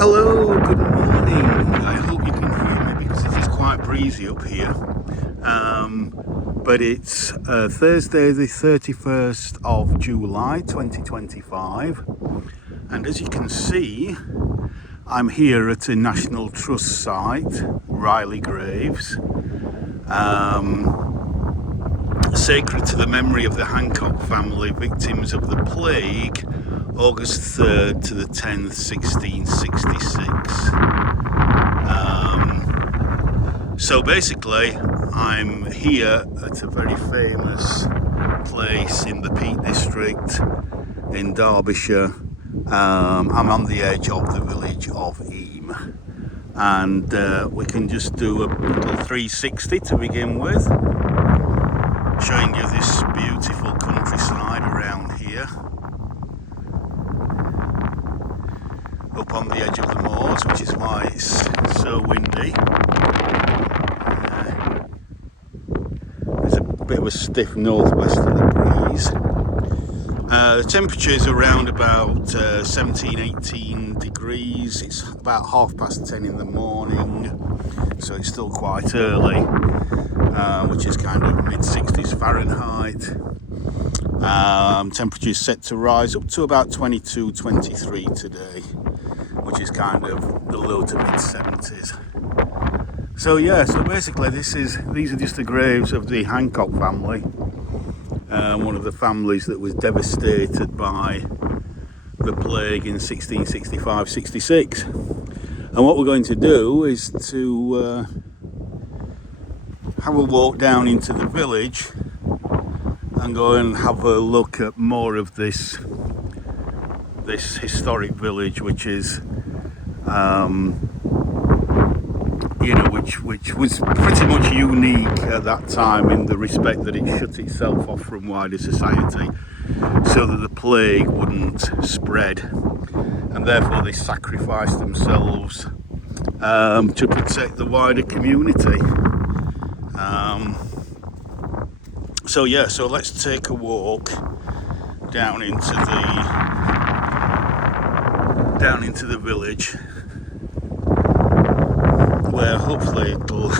Hello, good morning. I hope you can hear me because it is quite breezy up here. But it's Thursday, the 31st of July 2025. And as you can see, I'm here at a National Trust site, Riley Graves, sacred to the memory of the Hancock family, victims of the plague, August 3rd to the 10th, 1666. So basically, I'm here at a very famous place in the Peak District in Derbyshire. I'm on the edge of the village of Eyam, and we can just do a little 360 to begin with, showing you this beautiful countryside around here, up on the edge of the moors, which is why it's so windy. There's a bit of a stiff northwesterly breeze. The temperature is around about 17-18 degrees. It's about 10:30 in the morning, so it's still quite early, which is kind of mid-60s Fahrenheit. Temperature is set to rise up to about 22-23 today, which is kind of the low to mid-70s. So yeah, so basically these are just the graves of the Hancock family, one of the families that was devastated by the plague in 1665-66. And what we're going to do is to have a walk down into the village and go and have a look at more of this historic village, which is which was pretty much unique at that time in the respect that it shut itself off from wider society so that the plague wouldn't spread, and therefore they sacrificed themselves to protect the wider community. So let's take a walk down into the village, where hopefully it'll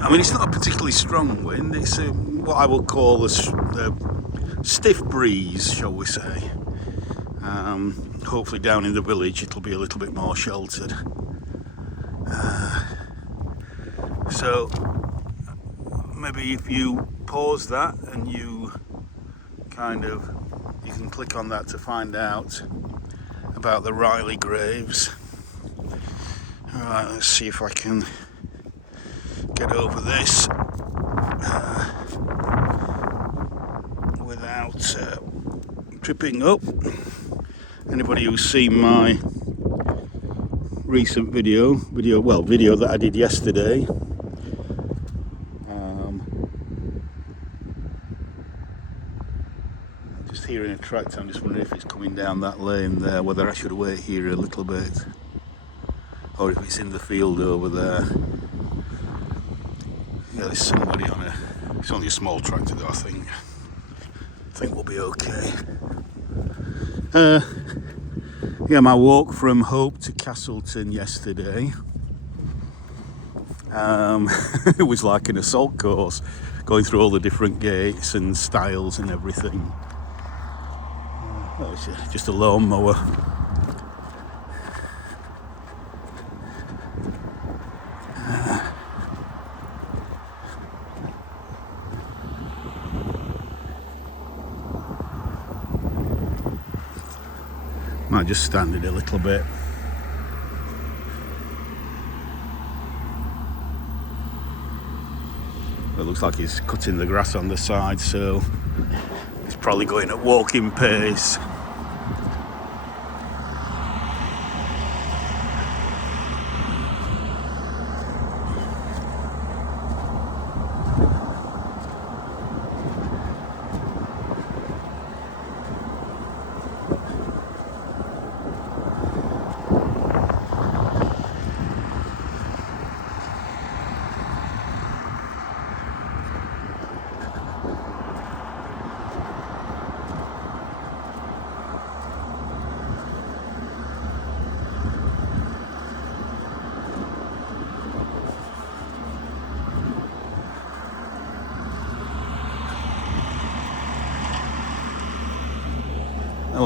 I mean, it's not a particularly strong wind, it's what I will call a stiff breeze, shall we say. Hopefully down in the village it'll be a little bit more sheltered. So maybe if you pause that and you can click on that to find out about the Riley Graves. Alright, let's see if I can get over this without tripping up. Anybody who's seen my recent video that I did yesterday, just hearing a tractor. I'm just wondering if it's coming down that lane there, whether I should wait here a little bit or if it's in the field over there. Yeah, there's somebody it's only a small tractor though, I think we'll be okay. Yeah, my walk from Hope to Castleton yesterday, it was like an assault course, going through all the different gates and styles and everything. It's just a lawnmower. Might just stand it a little bit. It looks like he's cutting the grass on the side, so he's probably going at walking pace.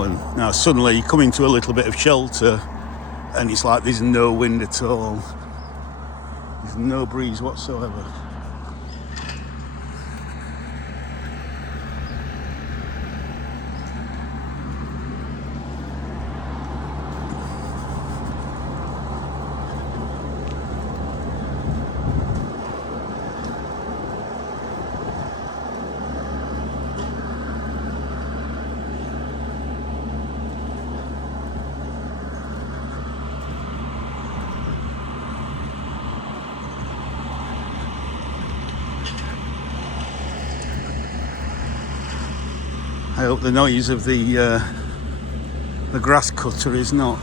know, and now suddenly you come into a little bit of shelter and it's like there's no wind at all. There's no breeze whatsoever. I hope the noise of the grass cutter is not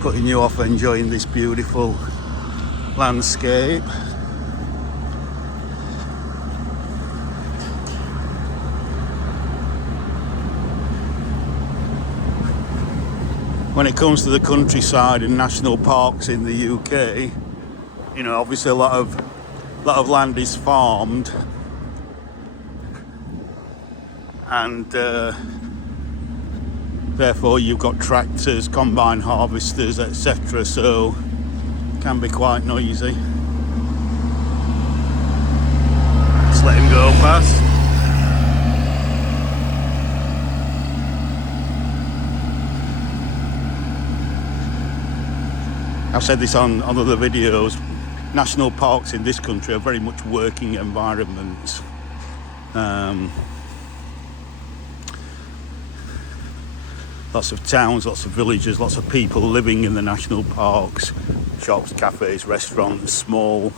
putting you off enjoying this beautiful landscape. When it comes to the countryside and national parks in the UK, you know, obviously a lot of land is farmed, and therefore you've got tractors, combine harvesters, etc. So it can be quite noisy. Just let him go past. I've said this on other videos. National parks in this country are very much working environments. Lots of towns, lots of villages, lots of people living in the national parks. Shops, cafes, restaurants, small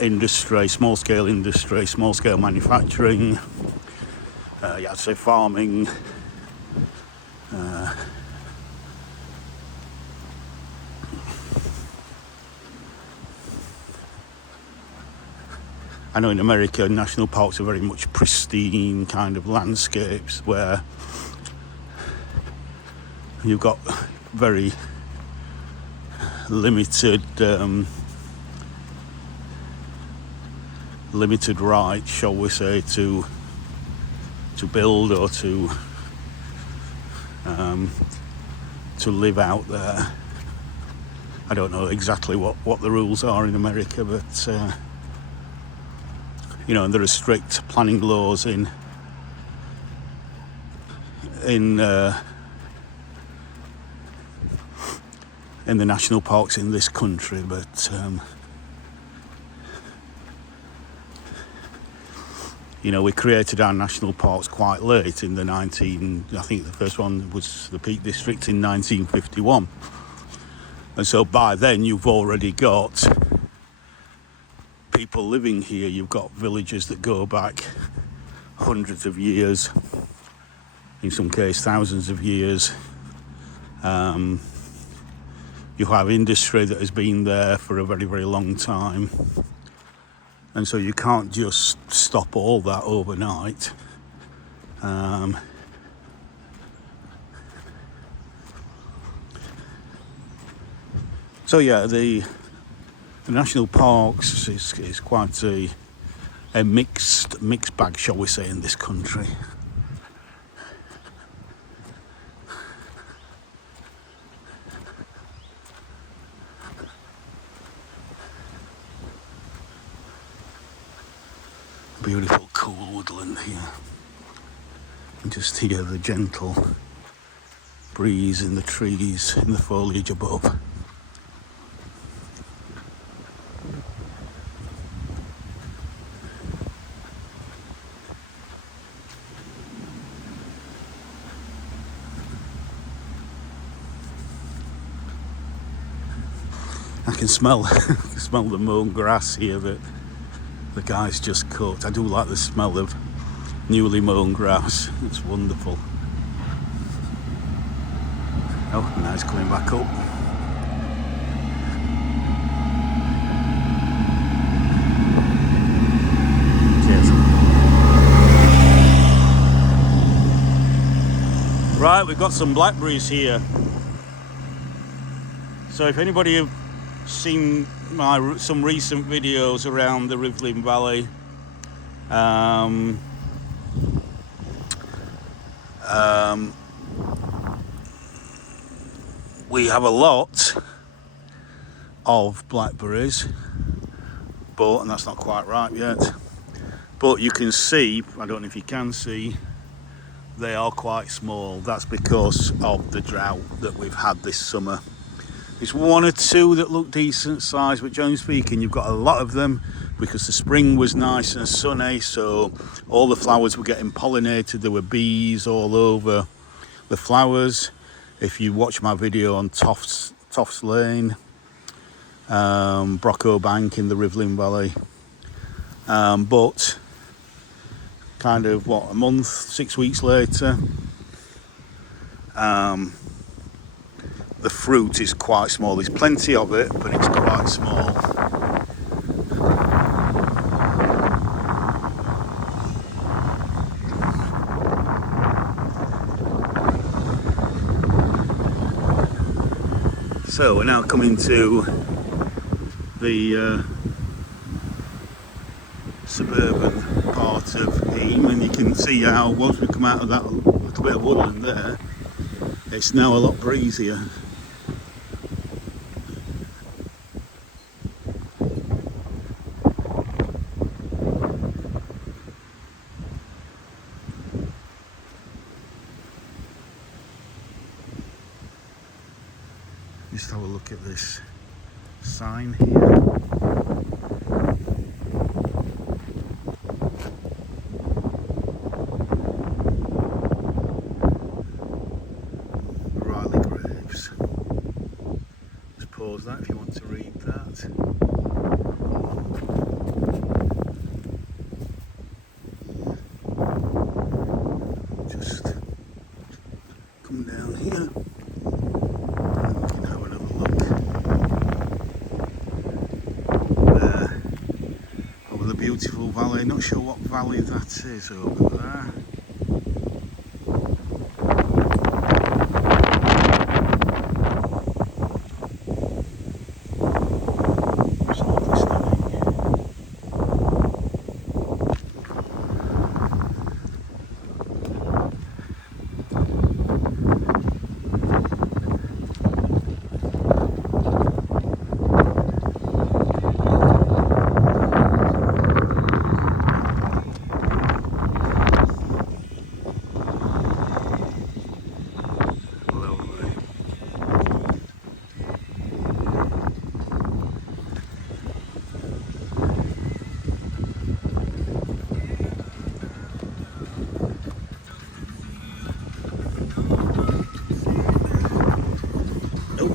industry, small-scale industry, small-scale manufacturing. I'd say farming. I know in America, national parks are very much pristine kind of landscapes where you've got very limited rights, shall we say, to build or to live out there. I don't know exactly what the rules are in America, but you know, and there are strict planning laws in the national parks in this country, but you know, we created our national parks quite late in the I think the first one was the Peak District in 1951, and so by then you've already got people living here. You've got villages that go back hundreds of years, in some cases thousands of years. You have industry that has been there for a very, very long time, and so you can't just stop all that overnight. So yeah, the national parks is quite a mixed bag, shall we say, in this country. Beautiful cool woodland here. And just hear the gentle breeze in the trees, in the foliage above. I can smell the mown grass here that the guy's just cut. I do like the smell of newly mown grass. It's wonderful. Oh, now it's coming back up. Cheers. Right, we've got some blackberries here. So if anybody have seen some recent videos around the Rivlin Valley, We have a lot of blackberries, and that's not quite ripe yet. But you can see, I don't know if you can see, they are quite small. That's because of the drought that we've had this summer. There's one or two that look decent size, but generally speaking, you've got a lot of them because the spring was nice and sunny, so all the flowers were getting pollinated. There were bees all over the flowers. If you watch my video on Toft's Lane, Brocco Bank in the Rivlin Valley, but kind of a month, 6 weeks later, the fruit is quite small. There's plenty of it, but it's quite small. So we're now coming to the suburban part of Eyam, and you can see how once we come out of that little bit of woodland there, it's now a lot breezier. Just have a look at this sign here. Pause that if you want to read that. Just come down here and we can have another look there over the beautiful valley. Not sure what valley that is over there.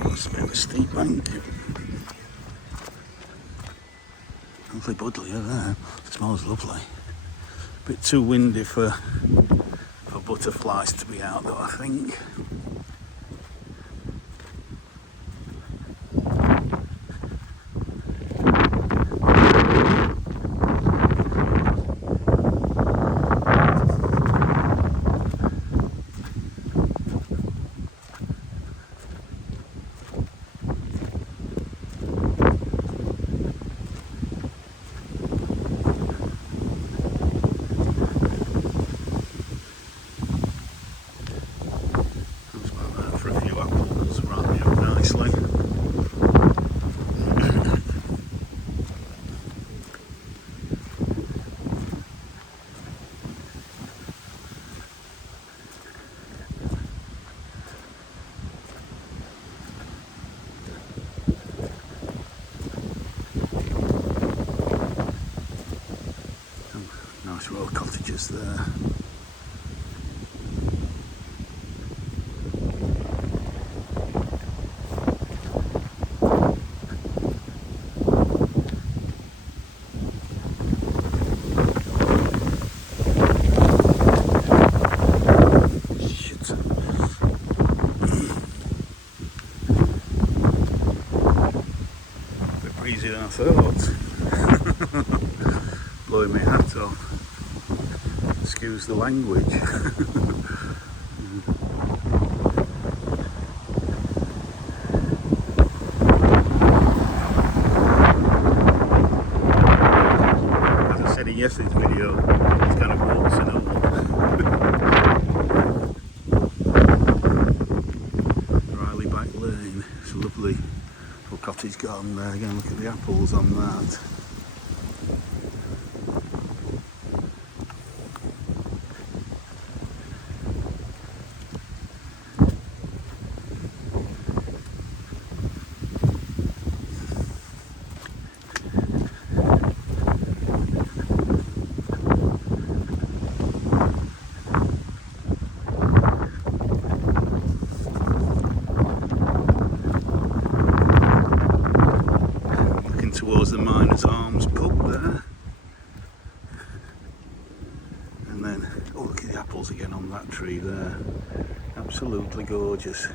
It's a bit of a steep bank. Lovely buddleia there. It smells lovely. A bit too windy for butterflies to be out though, I think. Nice row of cottages there. Bit breezy than I thought. Blowing my hat off. Excuse the language. As I said in yesterday's video, it's kind of walks and all. lovely little cottage garden there. Again, look at the apples on that. Towards the Miners Arms pub there, and then oh, look at the apples again on that tree there, absolutely gorgeous. I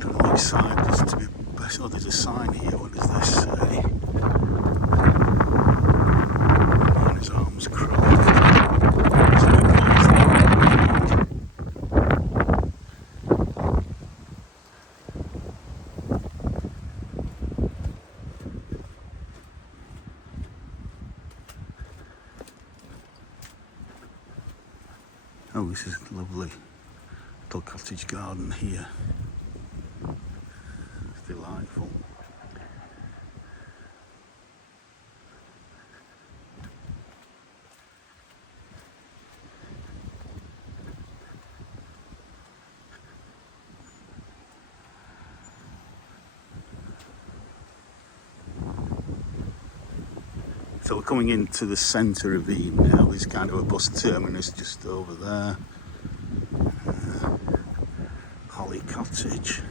don't know which side is to be best. Oh, there's a sign here. What does this say? Oh, this is a lovely little cottage garden here. It's delightful. So we're coming into the centre of Eyam now. There's kind of a bus terminus just over there. Holly Cottage.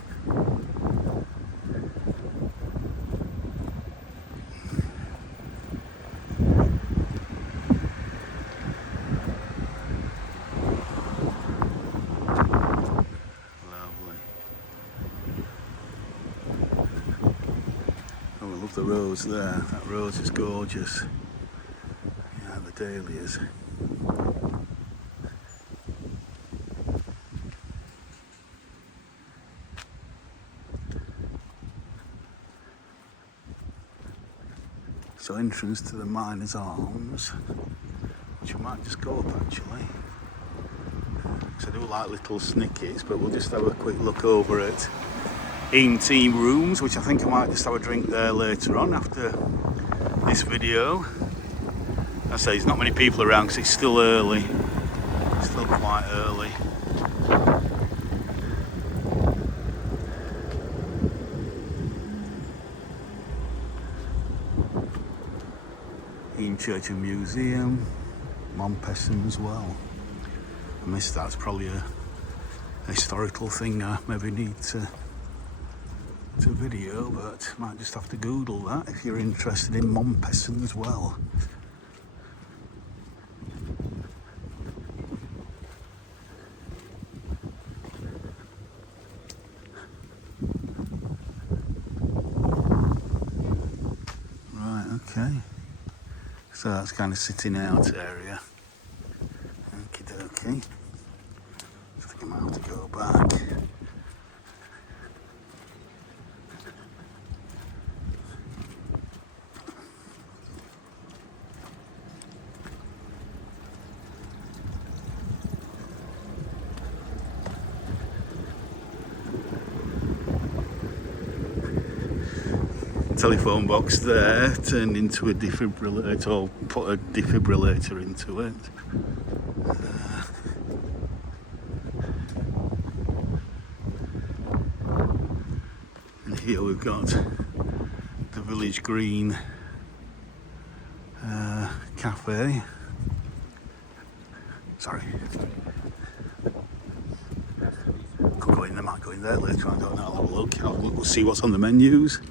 Lovely. Oh, I love the rose there. That rose is gorgeous. Yeah, the dahlias. So entrance to the Miners Arms, which we might just go up actually. Because I do like little snickets, but we'll just have a quick look over at Eyam Team Rooms, which I think I might just have a drink there later on after this video. I say there's not many people around because it's still early, still quite early. Eyam Church and Museum, Montpesson as well. I missed that. It's probably a historical thing I maybe need to video, but might just have to Google that if you're interested in Montpesson as well. Right, okay. So that's kind of sitting out area. Okie dokie. I think I might have to go back. Telephone box there turned into a defibrillator, or put a defibrillator into it. And here we've got the Village Green cafe. Sorry. Could go in there, might go in there later on, I don't know, I'll have a look. We'll see what's on the menus.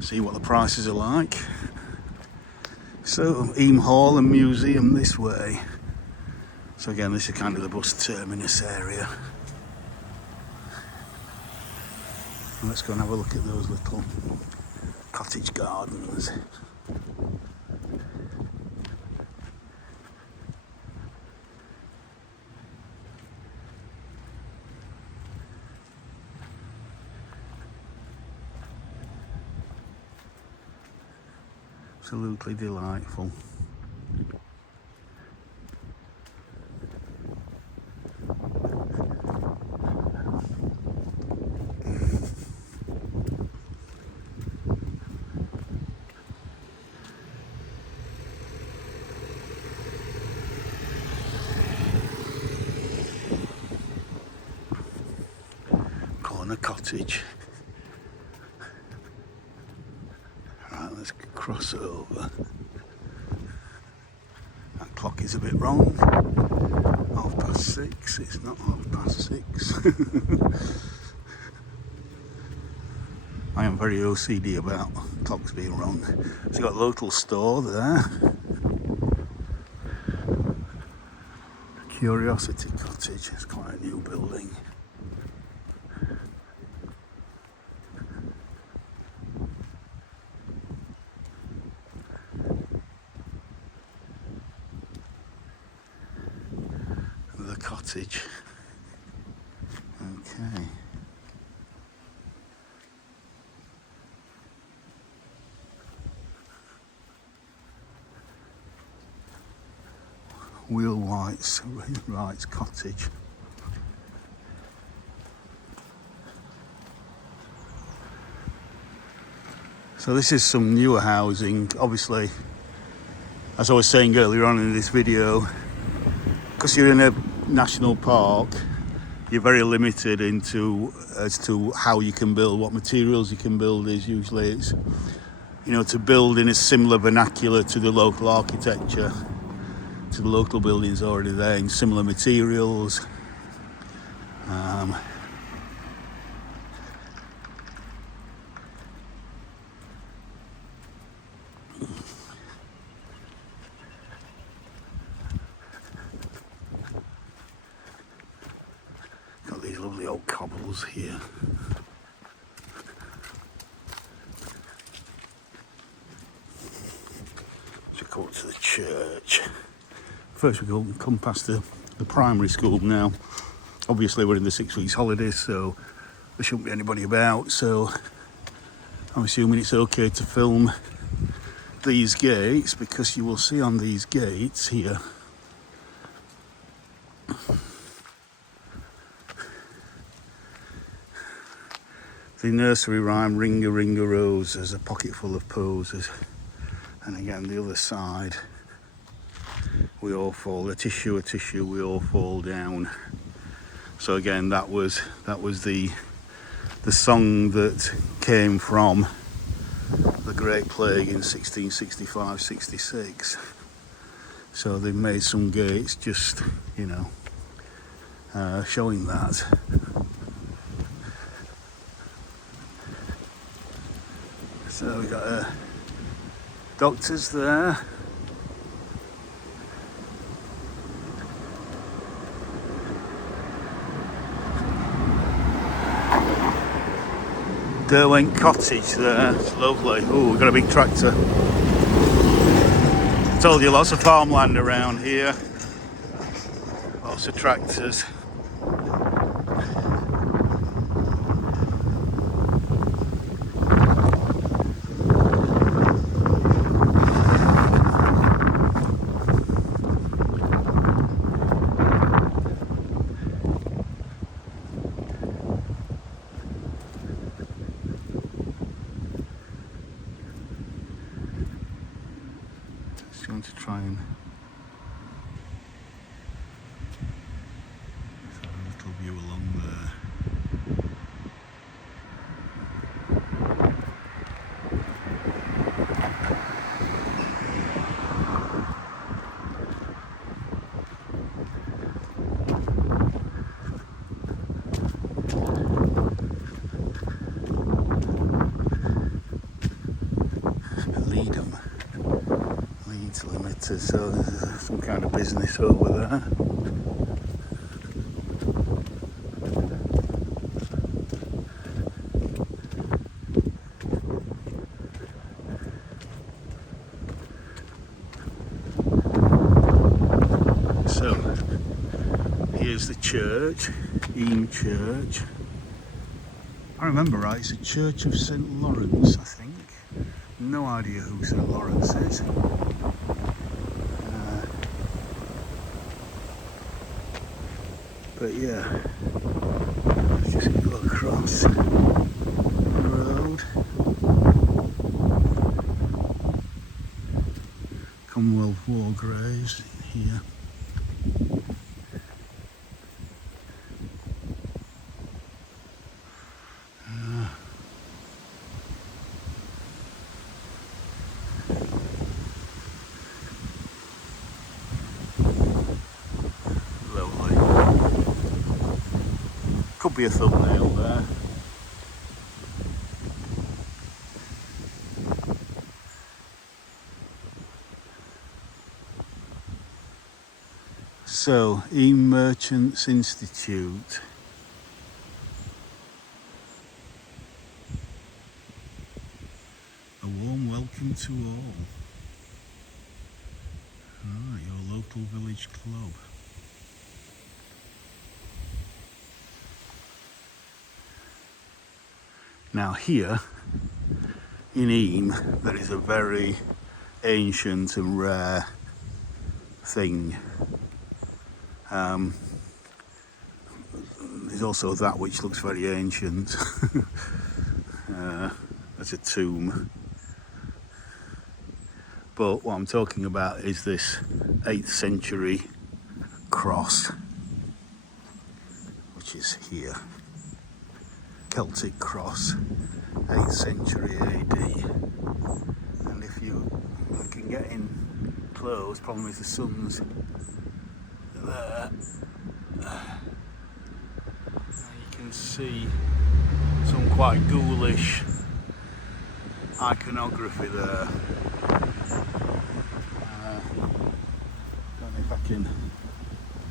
See what the prices are like. So Eyam Hall and Museum this way. So again, this is kind of the bus terminus area. Let's go and have a look at those little cottage gardens. Absolutely delightful. Corner cottage. Right, let's cross over. That clock is a bit wrong. 6:30. It's not 6:30. I am very OCD about clocks being wrong. So you've got a local store there. Curiosity Cottage. It's quite a new building. The cottage. Okay. Wheelwright's cottage. So this is some newer housing. Obviously, as I was saying earlier on in this video, because you're in a national park, you're very limited as to how you can build, what materials you can build is. Usually it's, to build in a similar vernacular to the local architecture, to the local buildings already there in similar materials. Got these lovely old cobbles here. So go up to the church. First we come past the primary school now. Obviously we're in the 6 weeks holidays, so there shouldn't be anybody about, so I'm assuming it's okay to film these gates, because you will see on these gates here the nursery rhyme, ring a rose, there's a pocket full of posies. And again the other side, we all fall, a tissue, we all fall down. So again, that was the song that came from the Great Plague in 1665-66. So they've made some gates just, showing that. So we've got doctors there. Derwent Cottage there, it's lovely. Oh, we've got a big tractor. I told you, lots of farmland around here. Lots of tractors. Going to try and have a little view along there. Leeds Limited, so there's some kind of business over there. So here's the church, Eyam Church. If I remember right, it's a Church of St Lawrence, I think. No idea who St Lawrence is. But yeah, let's just go across the road. Commonwealth War graves here. Lovely. Could be a thumbnail there. So, Eyam Merchants Institute. A warm welcome to all. Your local village club. Now here in Eyam there is a very ancient and rare thing. There's also that which looks very ancient. That's a tomb. But what I'm talking about is this 8th century cross, which is here. Celtic cross, 8th century AD. And if you can get in close, problem is the sun's there. You can see some quite ghoulish iconography there. Don't know if I can,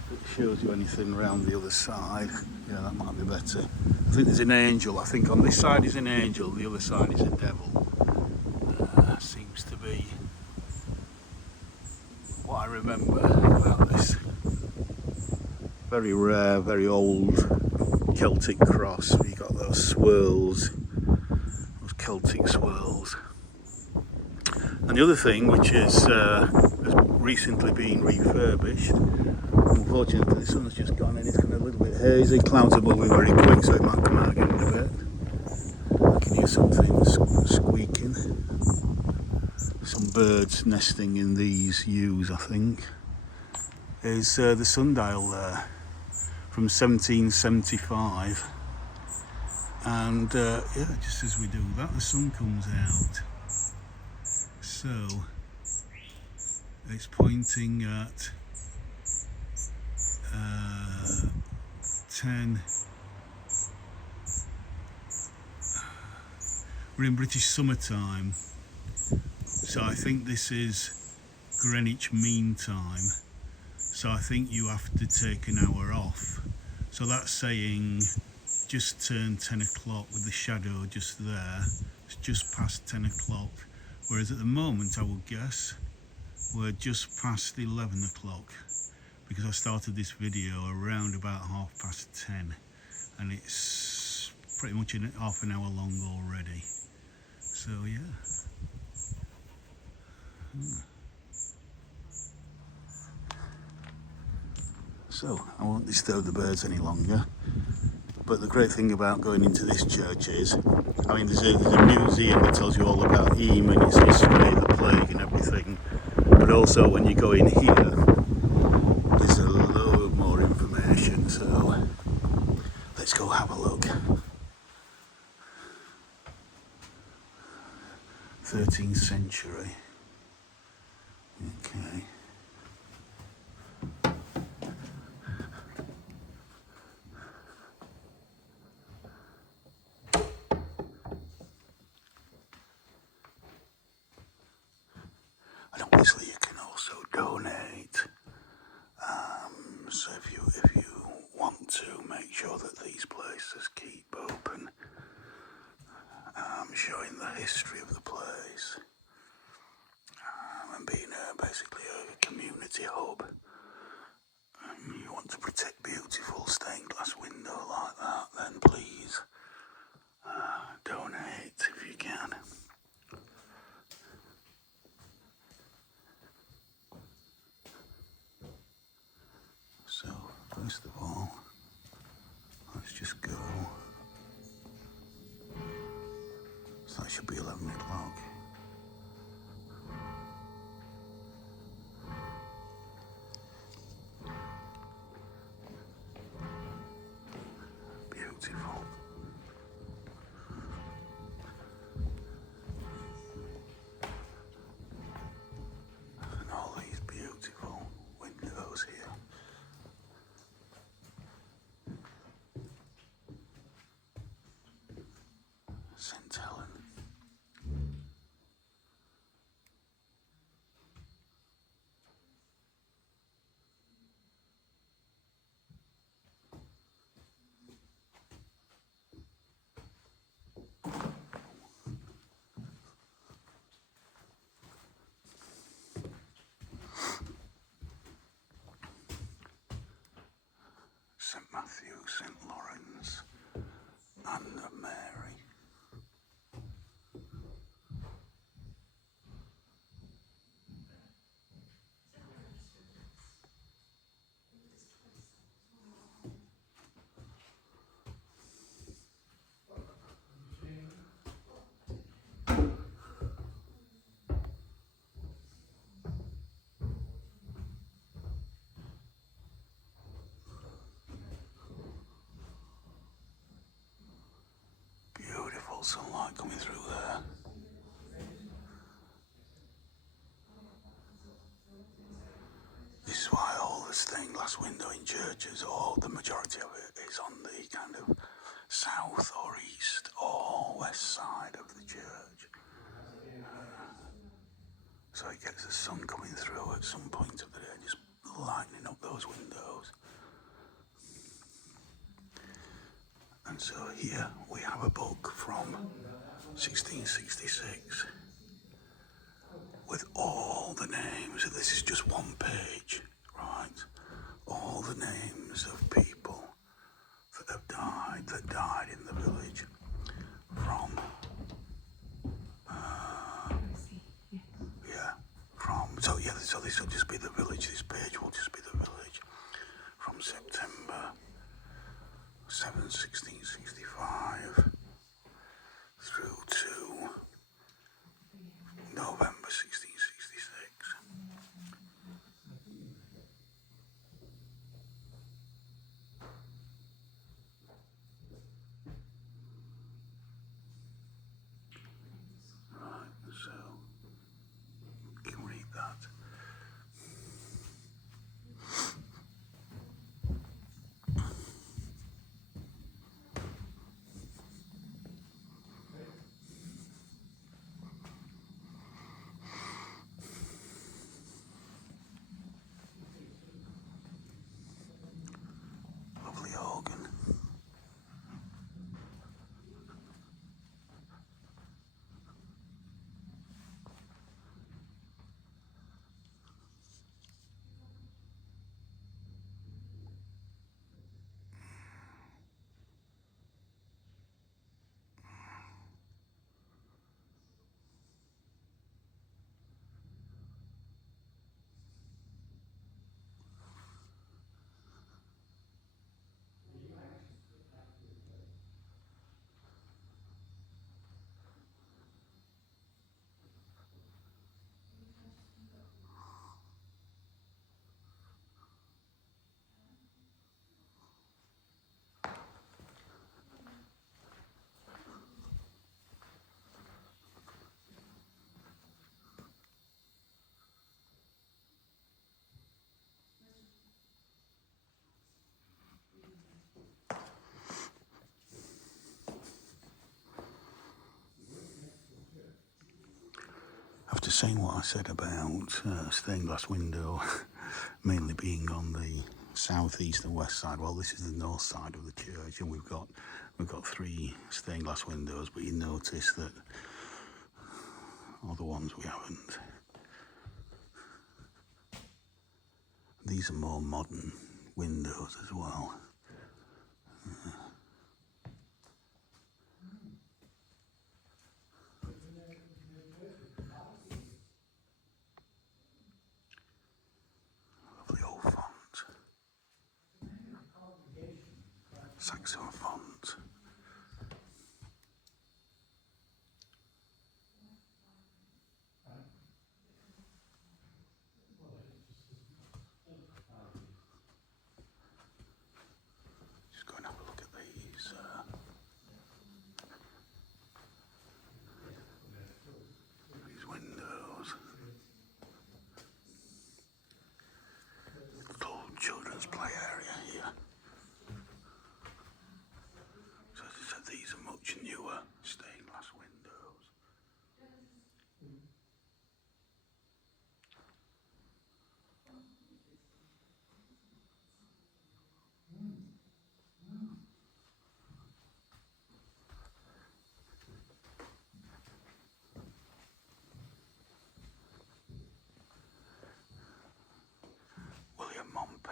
if it shows you anything around the other side. Yeah, that might be better. I think there's an angel. I think on this side is an angel, the other side is a devil. Seems to be what I remember about this very rare, very old Celtic cross. You got those swirls, those Celtic swirls. And the other thing, which is has recently been refurbished, unfortunately the sun's just gone and it's kind of a little bit hazy. Clouds are moving very quick, so it might come out again in a bit. I can hear something squeaking. Some birds nesting in these yews, I think. Is the sundial there from 1775. And yeah, just as we do that, the sun comes out. So it's pointing at 10. We're in British summertime, so I think this is Greenwich Mean Time. So I think you have to take an hour off. So that's saying just turned 10 o'clock with the shadow just there. It's just past 10 o'clock. Whereas at the moment, I would guess, we're just past 11 o'clock. Because I started this video around about 10:30. And it's pretty much half an hour long already. So yeah. So I won't disturb the birds any longer. But the great thing about going into this church is, I mean, there's a museum that tells you all about Eyam and its history, the plague and everything. But also when you go in here, there's a load more information. So let's go have a look. 13th century. Okay. And obviously you can also donate. So if you want to make sure that these places keep open, showing the history of the place, and being basically a community hub. You want to protect beautiful stained glass window like that, then please donate if you can. first of all. Let's just go. So that should be 11 o'clock. Beautiful. And all these beautiful windows here. St. Helen. St. Matthew, St. Lawrence, and Mary. Beautiful sunlight coming through there. This is why all the stained glass window in churches, or the majority of it, is on the kind of south or east or west side of the church. So it gets the sun coming through at some point of the day, just lightening up those windows. And so here we have a book from 1666 with all the names, and this is just one page, right? All the names of people that have died in the village from, so this will just be the village, this page will just be the village from September 7, 1665 through to November 1666. Right, so you can read that. Lovely organ. After saying what I said about stained glass window mainly being on the south, east and west side, well, this is the north side of the church, and we've got 3 stained glass windows, but you notice that all the ones we haven't. These are more modern windows as well. Lovely old font.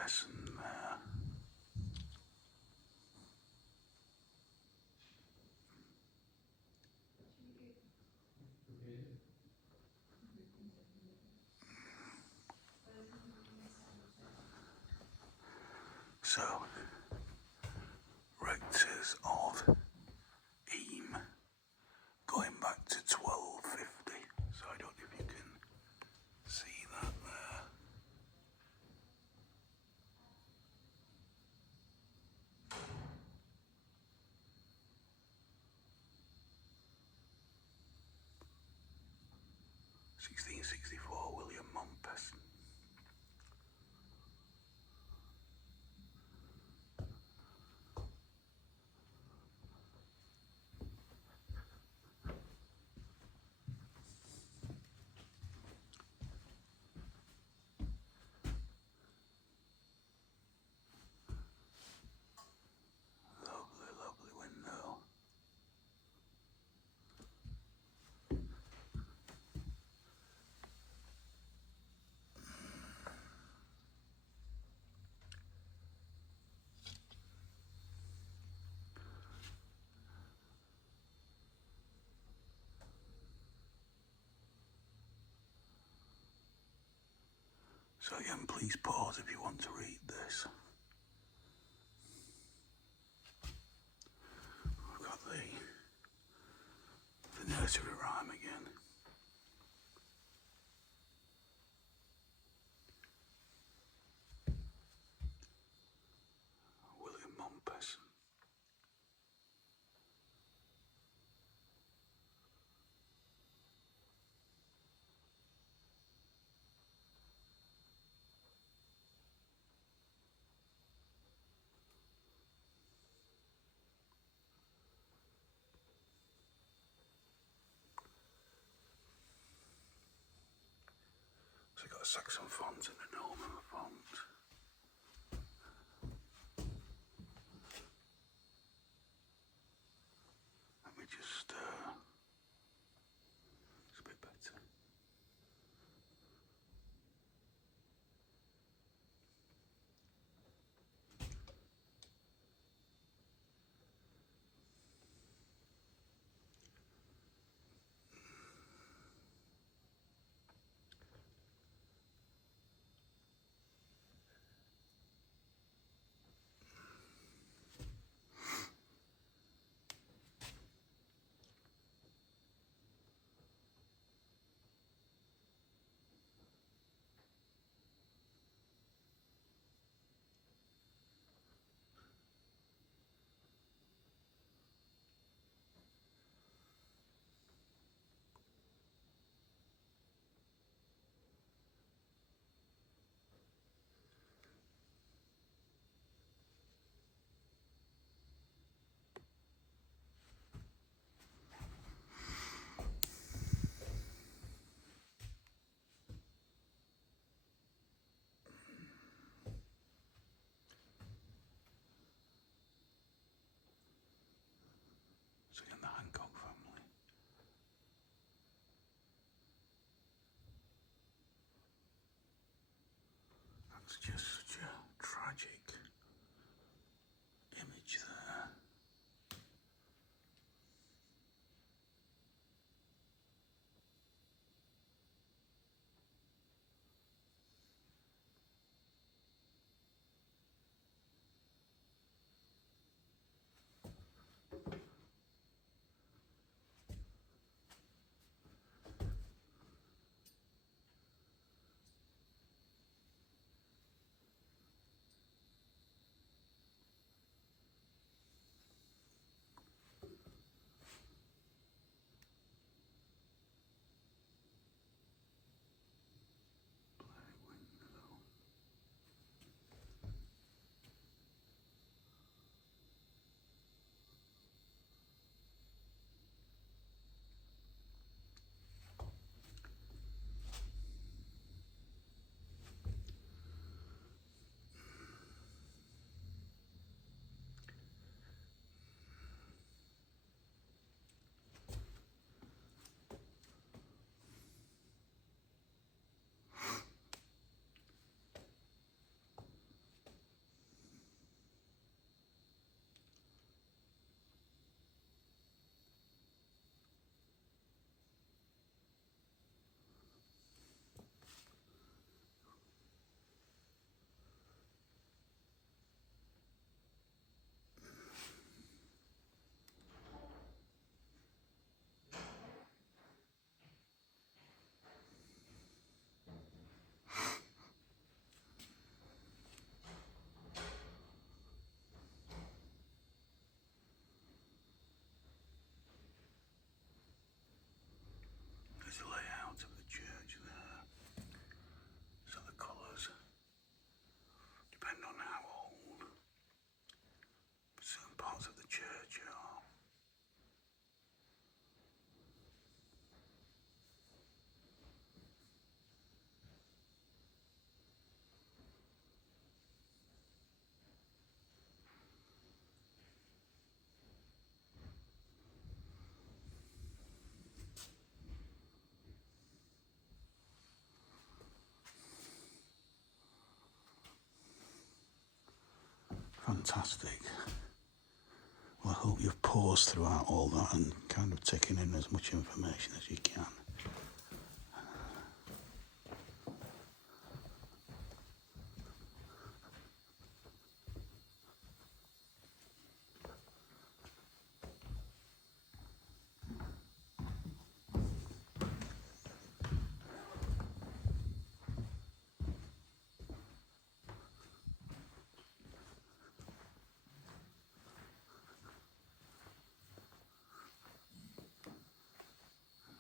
person there. So, rectors of Eyam going back to 1250. So I don't know if you can see that there. (1664) William Mompesson. Lovely, lovely window. So again, please pause if you want to read this. We've got the nursery rhyme again. William Mompesson. So you've got a Saxon font and a Norman font. Let me just, it's a bit better. So again, the Hancock family. That's just such a tragic image there. fantastic. Well, I hope you've paused throughout all that and kind of taken in as much information as you can.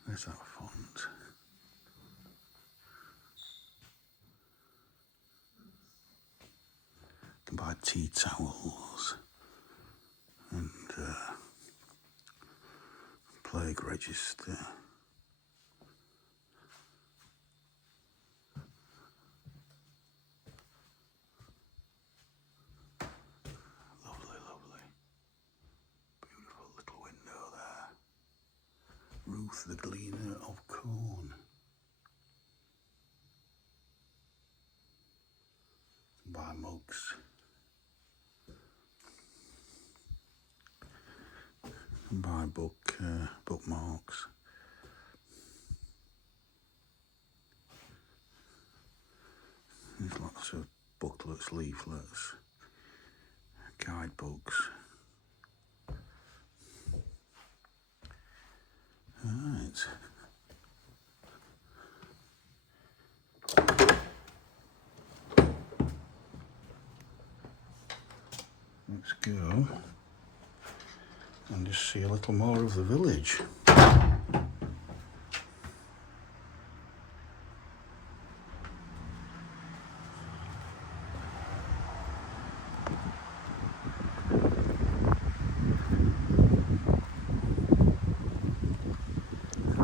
There's that font. You can buy tea towels and plague register. Lovely, lovely. Beautiful little window there. Ruth the Gleaner of Corn. Buy mugs. And buy bookmarks. There's lots of booklets, leaflets, guidebooks. Right. Let's go and just see a little more of the village.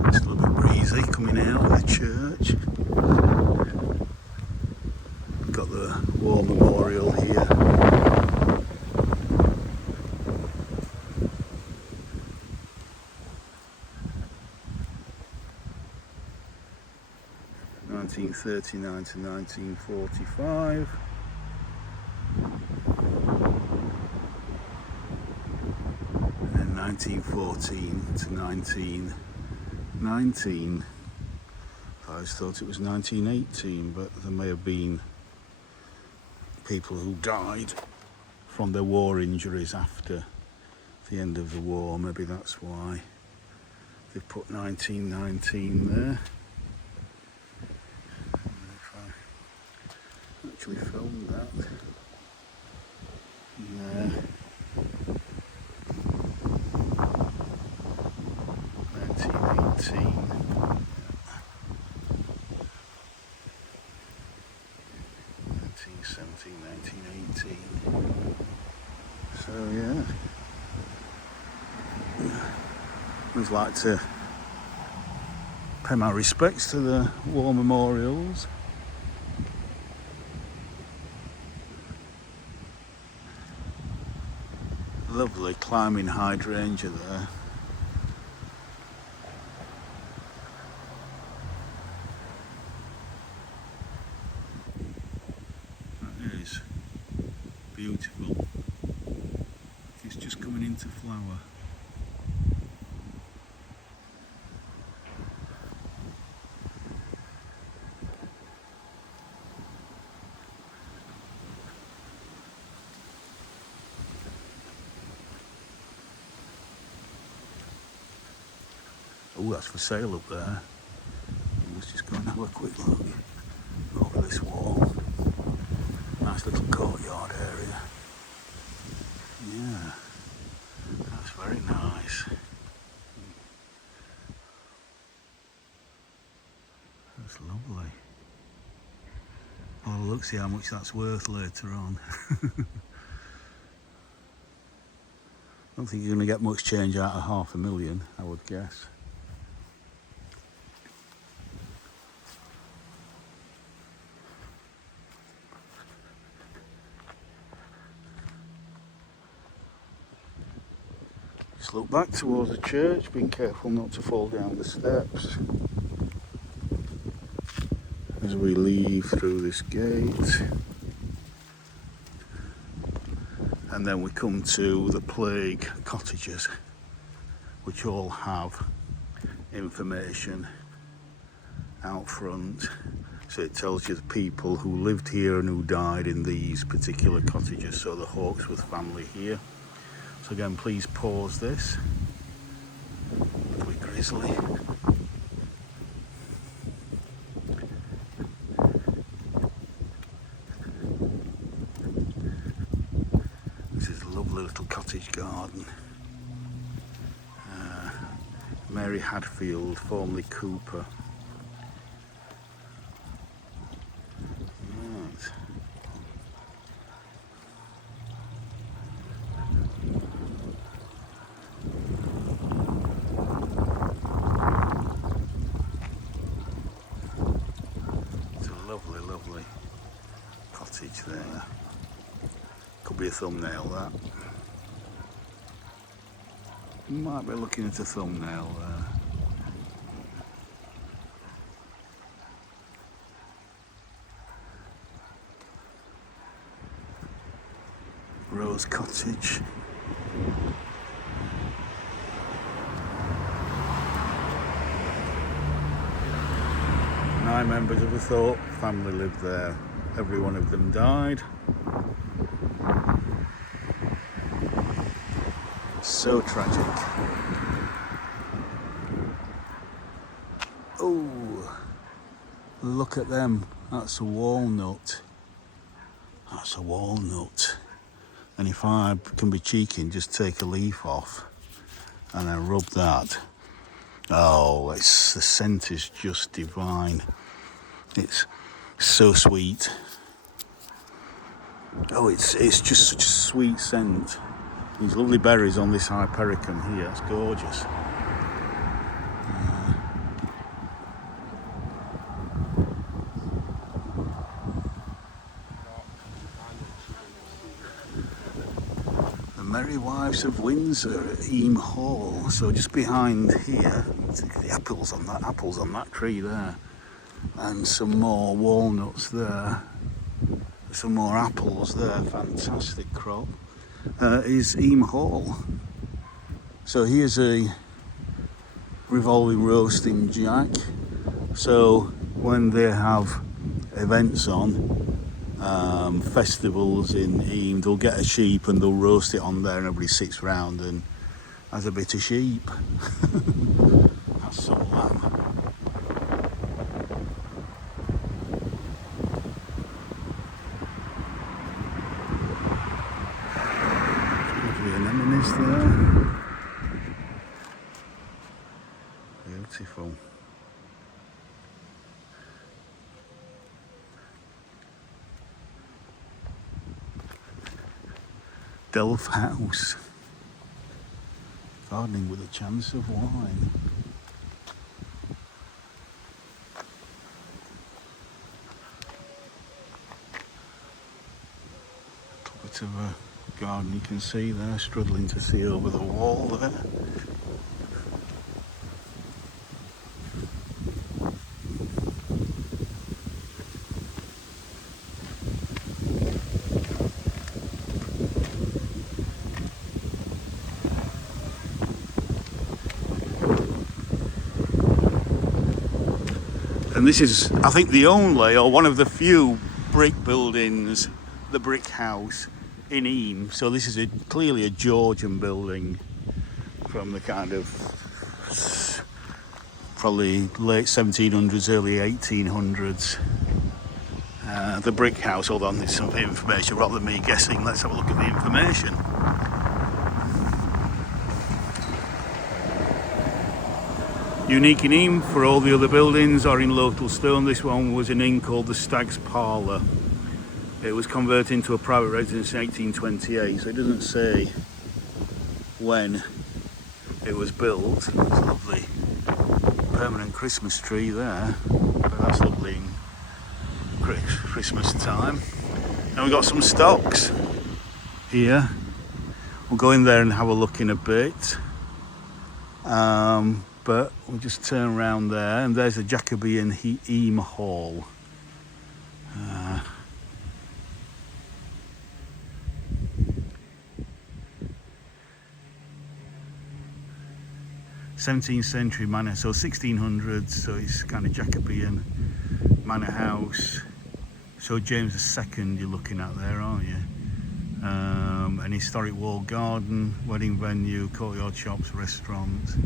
It's a little bit breezy coming out of the church. Got the war memorial here. (1939 to 1945). And then 1914 to 1919. I always thought it was 1918, but there may have been people who died from their war injuries after the end of the war. Maybe that's why they've put 1919 there. If I actually filmed that. Yeah. 1918. 1917, 1918. So yeah. I'd like to pay my respects to the war memorials. Lovely climbing hydrangea there. That is beautiful. It's just coming into flower. Oh, that's for sale up there. Let's just go and have a quick look over this wall. Nice little courtyard area. Yeah, that's very nice. That's lovely. I'll have a look, see how much that's worth later on. I don't think you're going to get much change out of $500,000, I would guess. Just look back towards the church, being careful not to fall down the steps as we leave through this gate. And then we come to the plague cottages, which all have information out front. So it tells you the people who lived here and who died in these particular cottages. So the Hawksworth family here. So again, please pause this. Quick grizzly. This is a lovely little cottage garden. Mary Hadfield, formerly Cooper. Right. It's a lovely, lovely cottage there. Could be a thumbnail, that. Might be looking at a thumbnail there. Rose Cottage. 9 members of the Thorpe family lived there. Every one of them died. So tragic. Oh, look at them. That's a walnut. That's a walnut. And if I can be cheeky and just take a leaf off and then rub that, oh, the scent is just divine. It's so sweet. Oh, it's just such a sweet scent. These lovely berries on this hypericum here, it's gorgeous. The Merry Wives of Windsor at Eyam Hall. So just behind here, the apples on that tree there, and some more walnuts there, some more apples there. Fantastic crop. Is Eyam Hall. So here's a revolving roasting jack. So when they have events on, festivals in Eyam, they'll get a sheep and they'll roast it on there, and everybody sits round and has a bit of sheep. That's some lamb. Anemones there. Beautiful. Delf House. Gardening with a chance of wine. A bit of a garden you can see there, struggling to see over the wall there. And this is, I think, the only or one of the few brick buildings, the brick house in Eyam. So this is clearly a Georgian building from the kind of probably late 1700s, early 1800s. The brick house, hold on, there's some information rather than me guessing. Let's have a look at the information. Unique in Eyam, for all the other buildings are in local stone. This one was an inn called the Stag's Parlour. It was converted into a private residence in 1828, so it doesn't say when it was built. There's a lovely permanent Christmas tree there. But that's lovely in Christmas time. And we've got some stocks here. We'll go in there and have a look in a bit. But we'll just turn around there, and there's the Jacobean Eyam Hall. 17th century manor, so 1600s, so it's kind of Jacobean manor house. So James II you're looking at there, aren't you? An historic walled garden, wedding venue, courtyard shops, restaurant.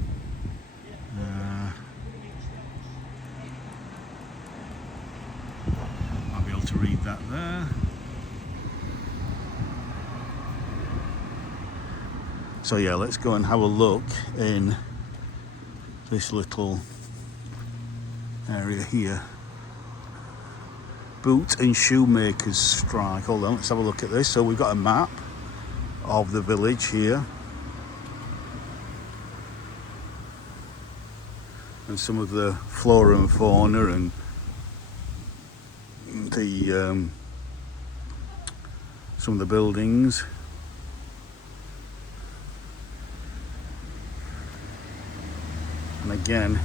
I'll be able to read that there. So yeah, let's go and have a look in this little area here. Boot and shoemakers strike. Hold on, let's have a look at this. So we've got a map of the village here. And some of the flora and fauna and the some of the buildings. And again,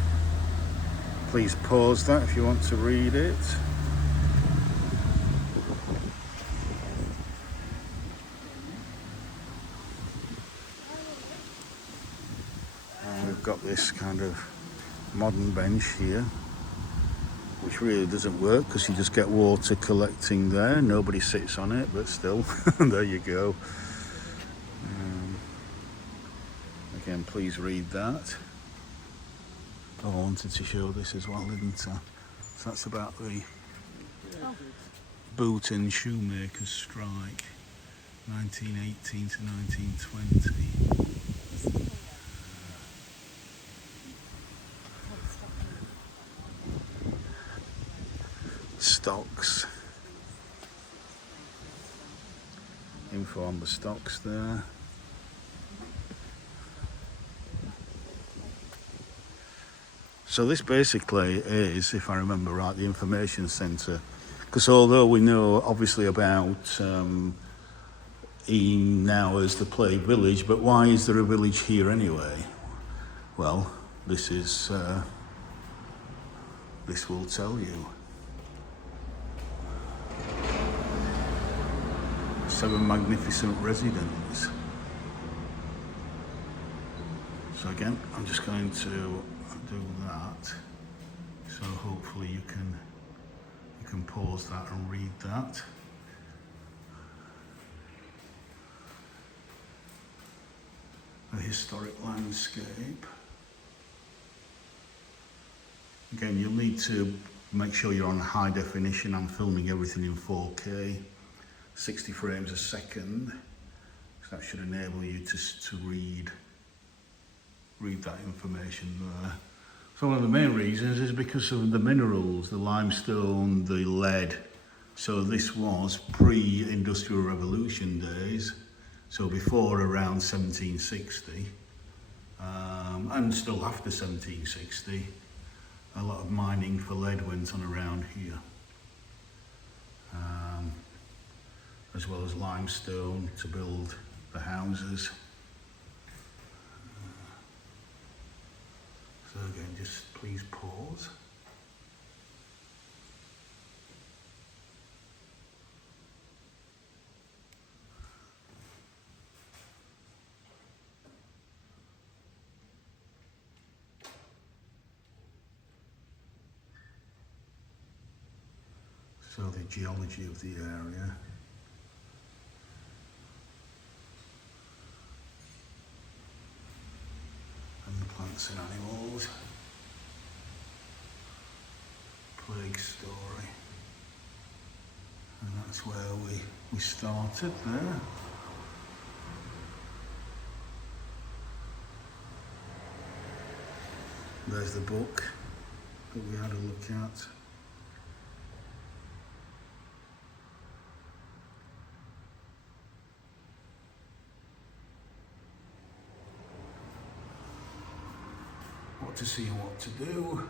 please pause that if you want to read it. And we've got this kind of modern bench here, which really doesn't work because you just get water collecting there. Nobody sits on it, but still, there you go. Again, please read that. I wanted to show this as well, didn't I? So that's about the boot and shoemakers strike, 1918 to 1920. Stocks. Info on the stocks there. So this basically is, if I remember right, the information centre. Because although we know obviously about Eyam now as the plague village, but why is there a village here anyway? Well, this will tell you. 7 magnificent residents. So again, I'm just going to do that. So hopefully you can pause that and read that. A historic landscape. Again, you'll need to make sure you're on high definition. I'm filming everything in 4K, 60 frames a second. So that should enable you to read that information there. So one of the main reasons is because of the minerals, the limestone, the lead. So this was pre-industrial revolution days, so before around 1760, and still after 1760, a lot of mining for lead went on around here, as well as limestone to build the houses. So again, just please pause. So the geology of the area. And the plants and animals. Plague story. And that's where we started there. There's the book that we had a look at. What to see and what to do.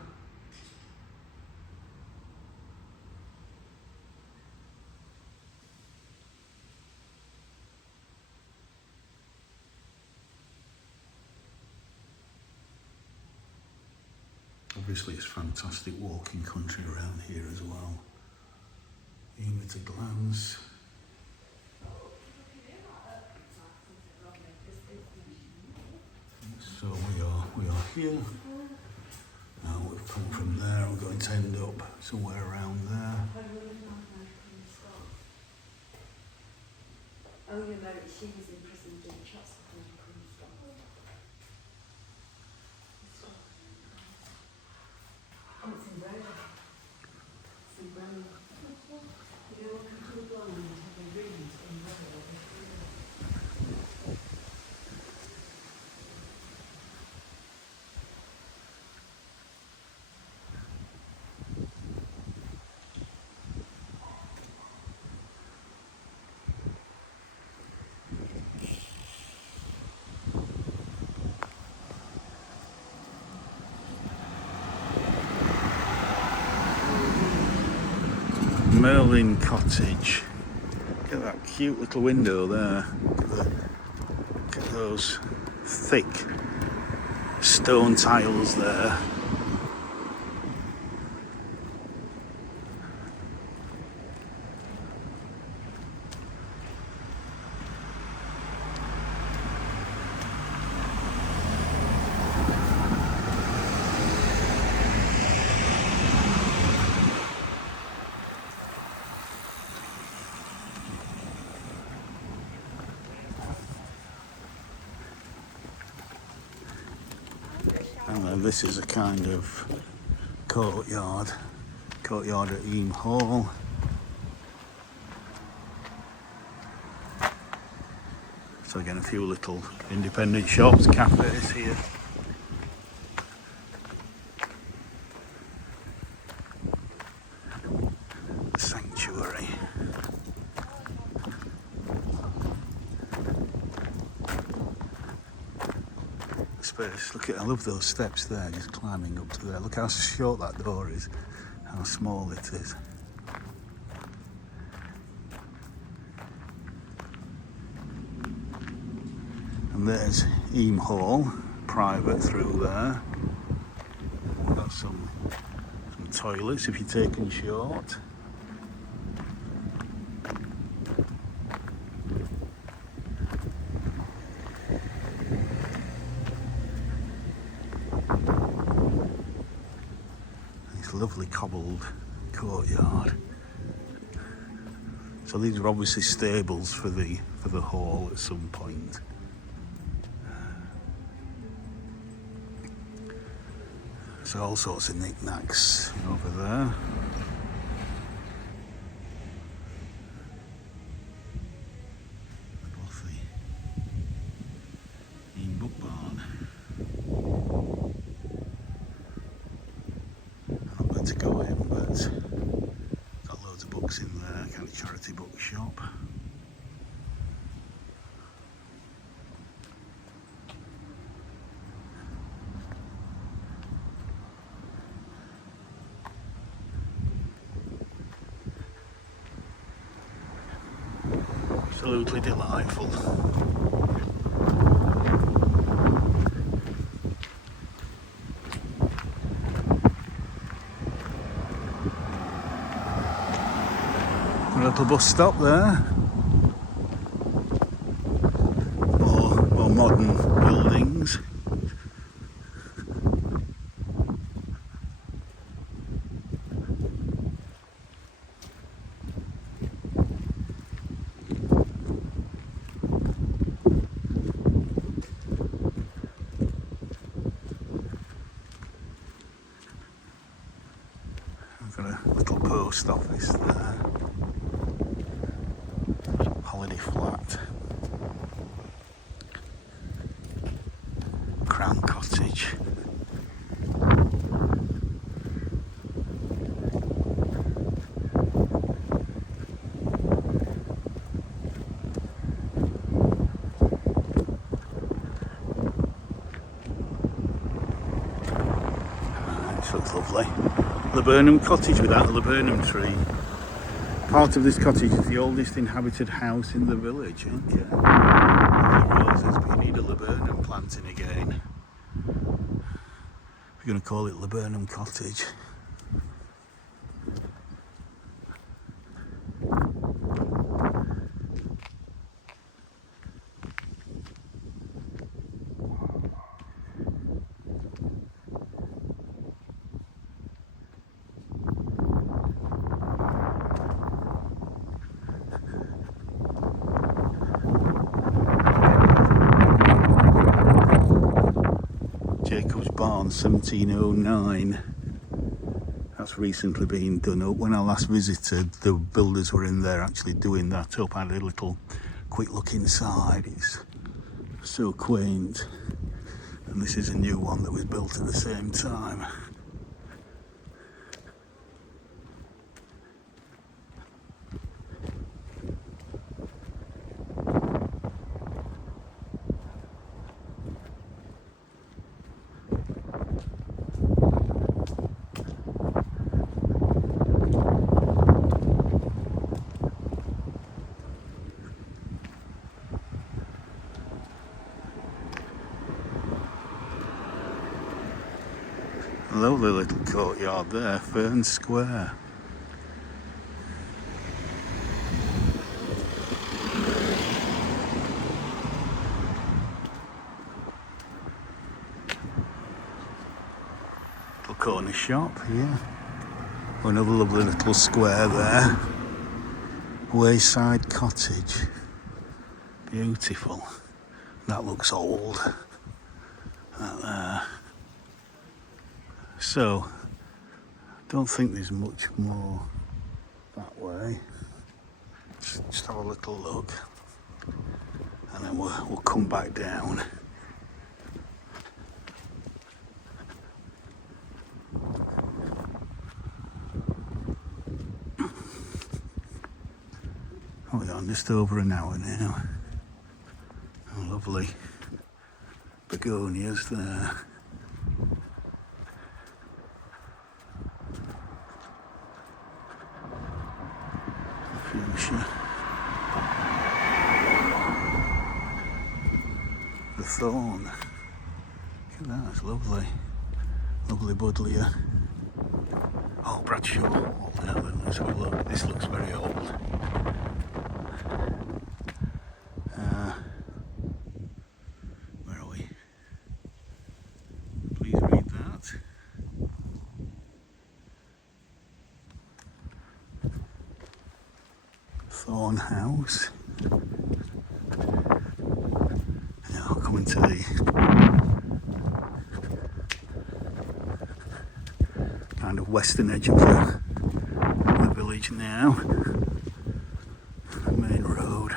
Obviously it's fantastic walking country around here as well. Even at a glance. So we are here. Now we've come from there, we're going to end up somewhere around there. Oh, you know, she was in prison doing trust and stuff. Oh, it's in Rome. It's in Rome. You know, come to a blind and have a rooms in Rome. Merlin Cottage. Look at that cute little window there. Look at those thick stone tiles there. And then this is a kind of courtyard at Eyam Hall. So again, a few little independent shops, cafes here. The sanctuary. Space. Look at, I love those steps there, just climbing up to there. Look how short that door is, how small it is. And there's Eyam Hall, private through there. Got some toilets if you're taking short. Lovely cobbled courtyard. So these are obviously stables for the hall at some point. So all sorts of knickknacks over there. Lovely Eyam book barn. To go in, but got loads of books in there, kind of charity bookshop. Absolutely delightful. A little bus stop there. More modern buildings. I've got a little post office there. Holiday flat. Crown Cottage. This looks lovely. Laburnum Cottage without the laburnum tree. Part of this cottage is the oldest inhabited house in the village. Okay. Roses, but you need a laburnum planting again. We're going to call it Laburnum Cottage. on 1709. That's recently been done up. When I last visited, the builders were in there actually doing that up. I had a little quick look inside. It's so quaint. And this is a new one that was built at the same time. Lovely little courtyard there, Fern Square. Little corner shop here. Another lovely little square there. Wayside cottage. Beautiful. That looks old. That there. So, don't think there's much more that way. Just have a little look, and then we'll come back down. Oh, we're on just over an hour now. Oh, lovely begonias there. Fuchsia. The thorn. Look at that, it's lovely. Lovely buddleia. Oh, Bradshaw. Oh, now then, let's have a look. This looks very old. Where are we? Please read that. Thorn House. Yeah, I'll come into the kind of western edge of the village now. Main road.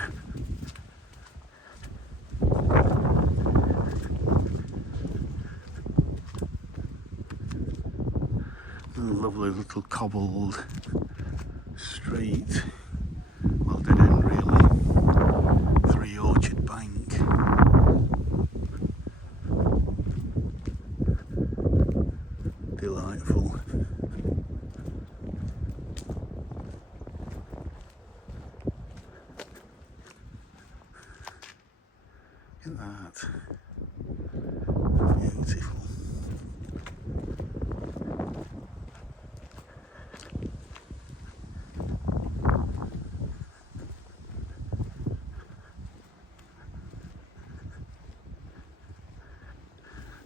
A lovely little cobbled street. Well, dead end really. 3 Orchard Bank. Delightful. Look at that. Beautiful.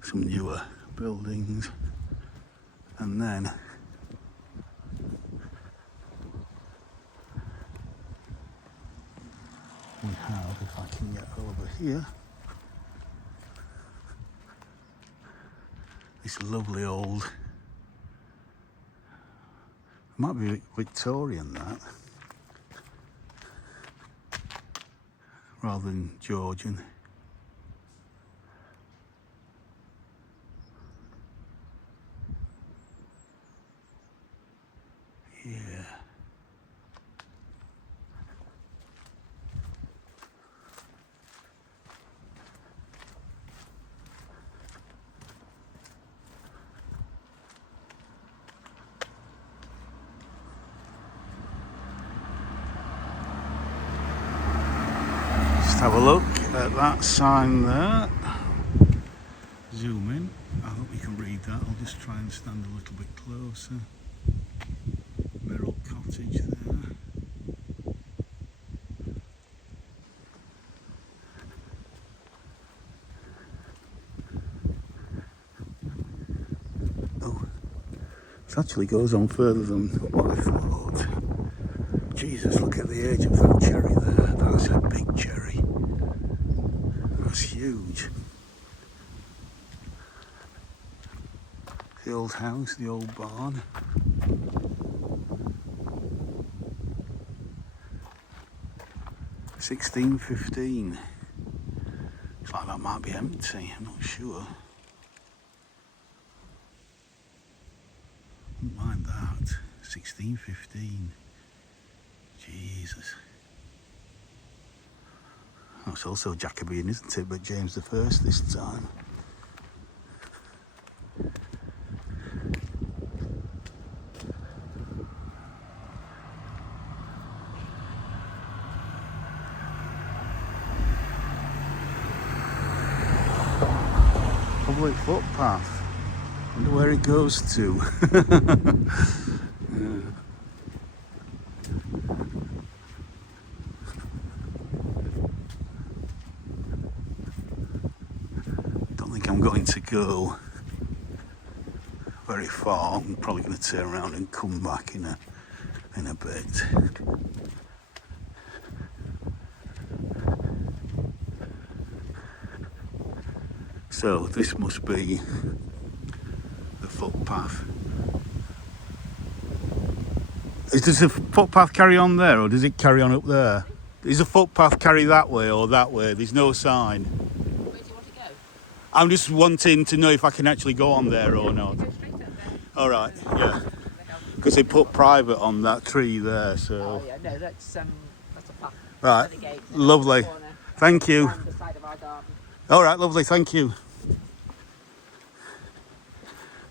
Some newer buildings, and then we have, if I can get over here, this lovely old, might be Victorian that, rather than Georgian. Yeah. Just have a look at that sign there. Zoom in. I hope you can read that. I'll just try and stand a little bit closer. Merrill Cottage there. Oh, it actually goes on further than what I thought. Jesus, look at the age of that cherry there. That's a big cherry. That's huge. the old house, the old barn. $16.15. Looks like that might be empty, I'm not sure. Wouldn't mind that. $16.15. Jesus. Oh, it's also Jacobean, isn't it? But James the First this time. Public footpath. Wonder where it goes to. Yeah. Don't think I'm going to go very far. I'm probably going to turn around and come back in a bit. So this must be the footpath. Does the footpath carry on there, or does it carry on up there? Does the footpath carry that way or that way? There's no sign. Where do you want to go? I'm just wanting to know if I can actually go on there or not. Go straight up there. All right, yeah. Because they put private on that tree there, so. Oh yeah, no, that's a path. Right, To the gate, lovely. corner, Thank you. around the side of our garden. All right, lovely, thank you.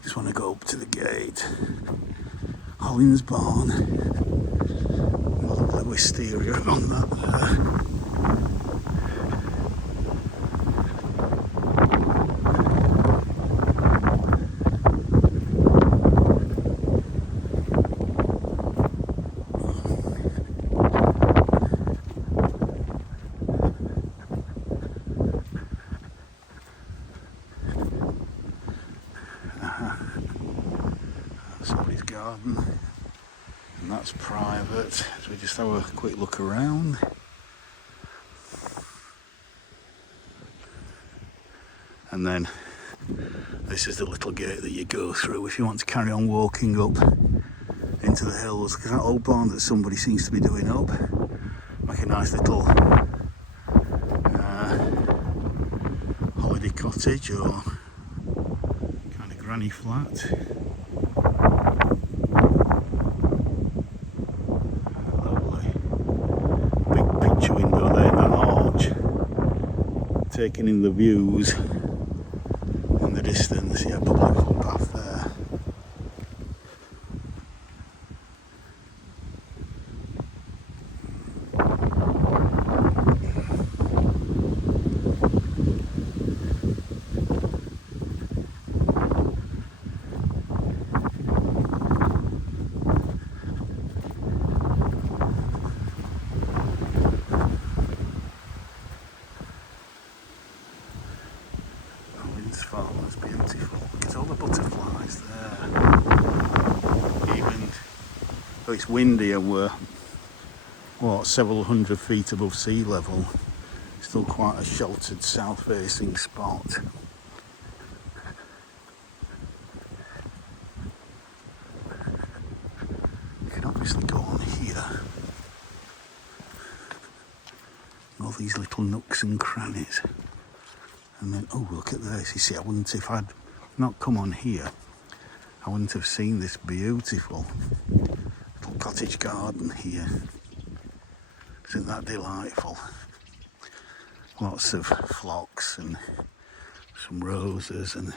Just want to go up to the gate. Hollins Barn. Lovely wisteria on that there. Somebody's garden, and that's private. So we just have a quick look around. And then this is the little gate that you go through if you want to carry on walking up into the hills. Because that old barn that somebody seems to be doing up, like a nice little holiday cottage or kind of granny flat. Lovely. Big picture window there in that arch, taking in the views in the distance. Yeah, public footpath there. Owen's farm is beautiful. Look at all the butterflies there. Even though it's windy and we're several hundred feet above sea level, still quite a sheltered south-facing spot. You can obviously go on here. All these little nooks and crannies. And then, oh, look at this. You see, if I'd not come on here, I wouldn't have seen this beautiful little cottage garden here. Isn't that delightful? Lots of phlox and some roses and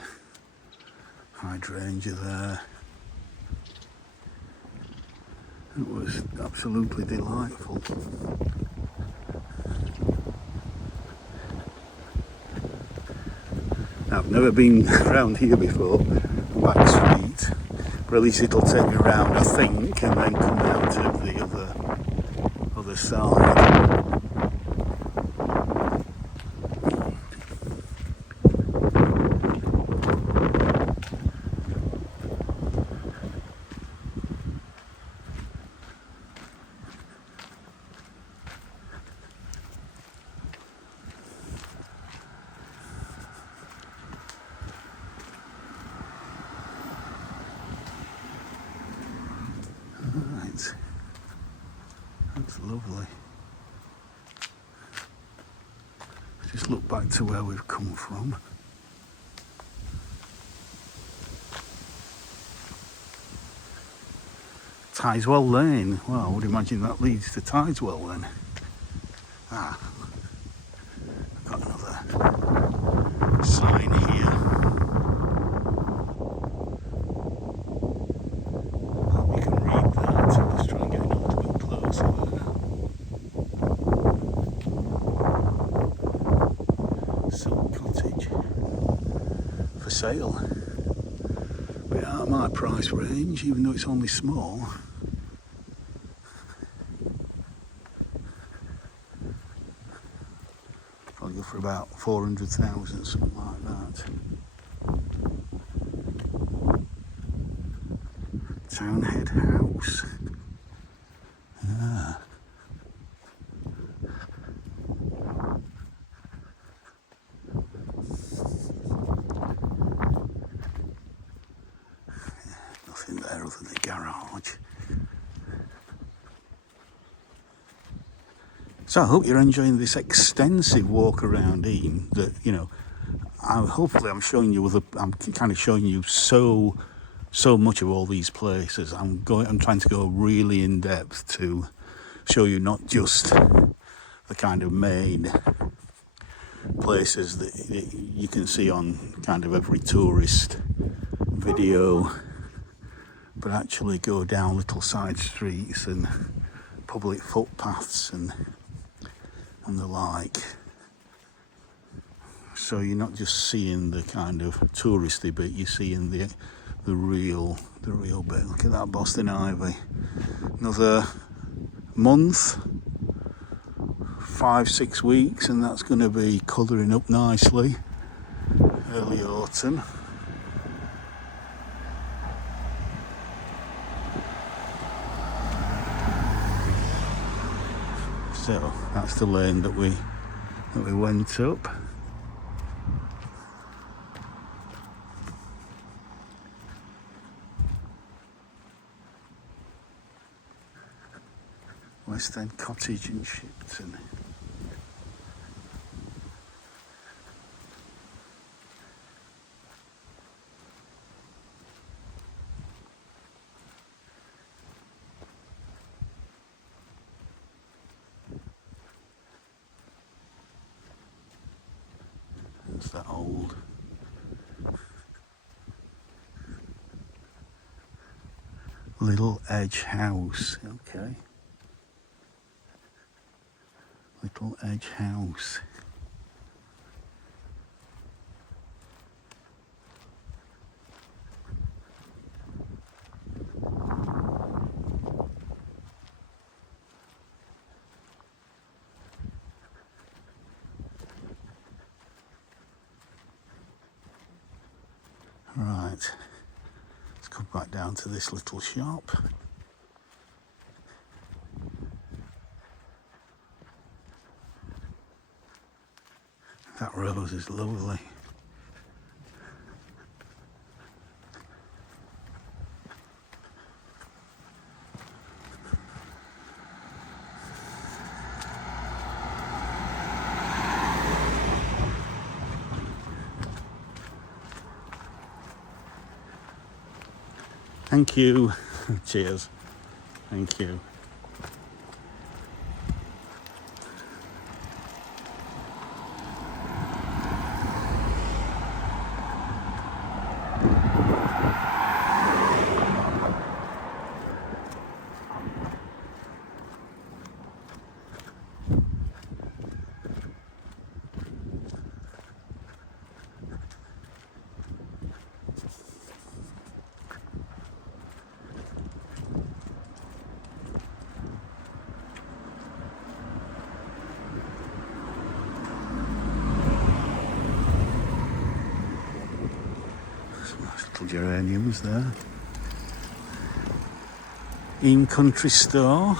hydrangea there. It was absolutely delightful. I've never been around here before, back street, but at least it'll take me around, I think, and then come out of the other side. Looks lovely. Just look back to where we've come from. Tideswell Lane. Well, I would imagine that leads to Tideswell then. Ah, I've got another sign here. Hope you can read that. Let's try and get a little bit closer there. Silk Cottage for sale. But out of my price range, even though it's only small. Probably go for about 400,000, something like that. Townhead House. Ah. Nothing there other than the garage. So I hope you're enjoying this extensive walk around Eyam. That, you know, hopefully I'm showing you I'm kind of showing you so much of all these places. I'm trying to go really in depth to show you not just the kind of main places that you can see on kind of every tourist video, but actually go down little side streets and public footpaths and the like. So you're not just seeing the kind of touristy bit, you're seeing the real bit. Look at that Boston ivy. Another month, 5-6 weeks, and that's going to be colouring up nicely. Early autumn. So that's the lane that we went up. West End Cottage in Shipton. That's that old Little Edge House. Okay. Little Edge House. Right, let's come back down to this little shop. That rose is lovely. Thank you. Cheers. Thank you. Some nice little geraniums there. Eyam Country Store.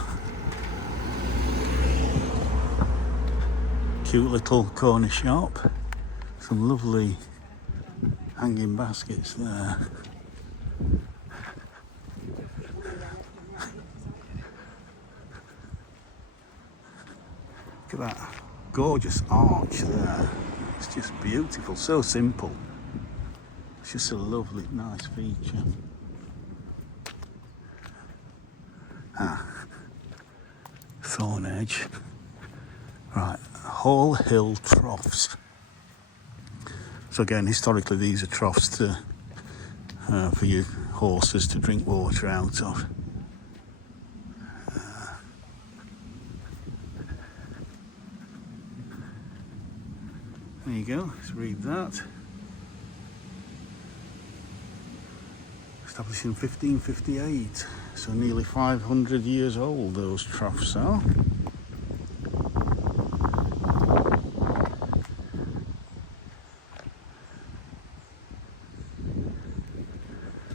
Cute little corner shop. Some lovely hanging baskets there. Look at that gorgeous arch there. It's just beautiful, so simple. It's just a lovely, nice feature. Thorn edge. Right, Hall Hill troughs. So again, historically these are troughs to for your horses to drink water out of. There you go, let's read that. Established in 1558, so nearly 500 years old those troughs are.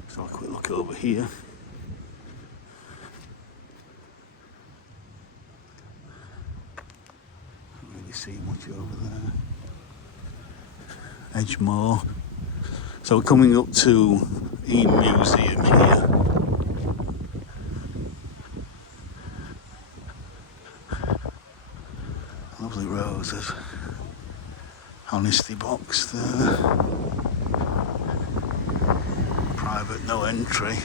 So a quick look over here. Can't really see much over there. Edgemore. So we're coming up to Eyam Museum here. Lovely roses. Honesty box there. Private, no entry.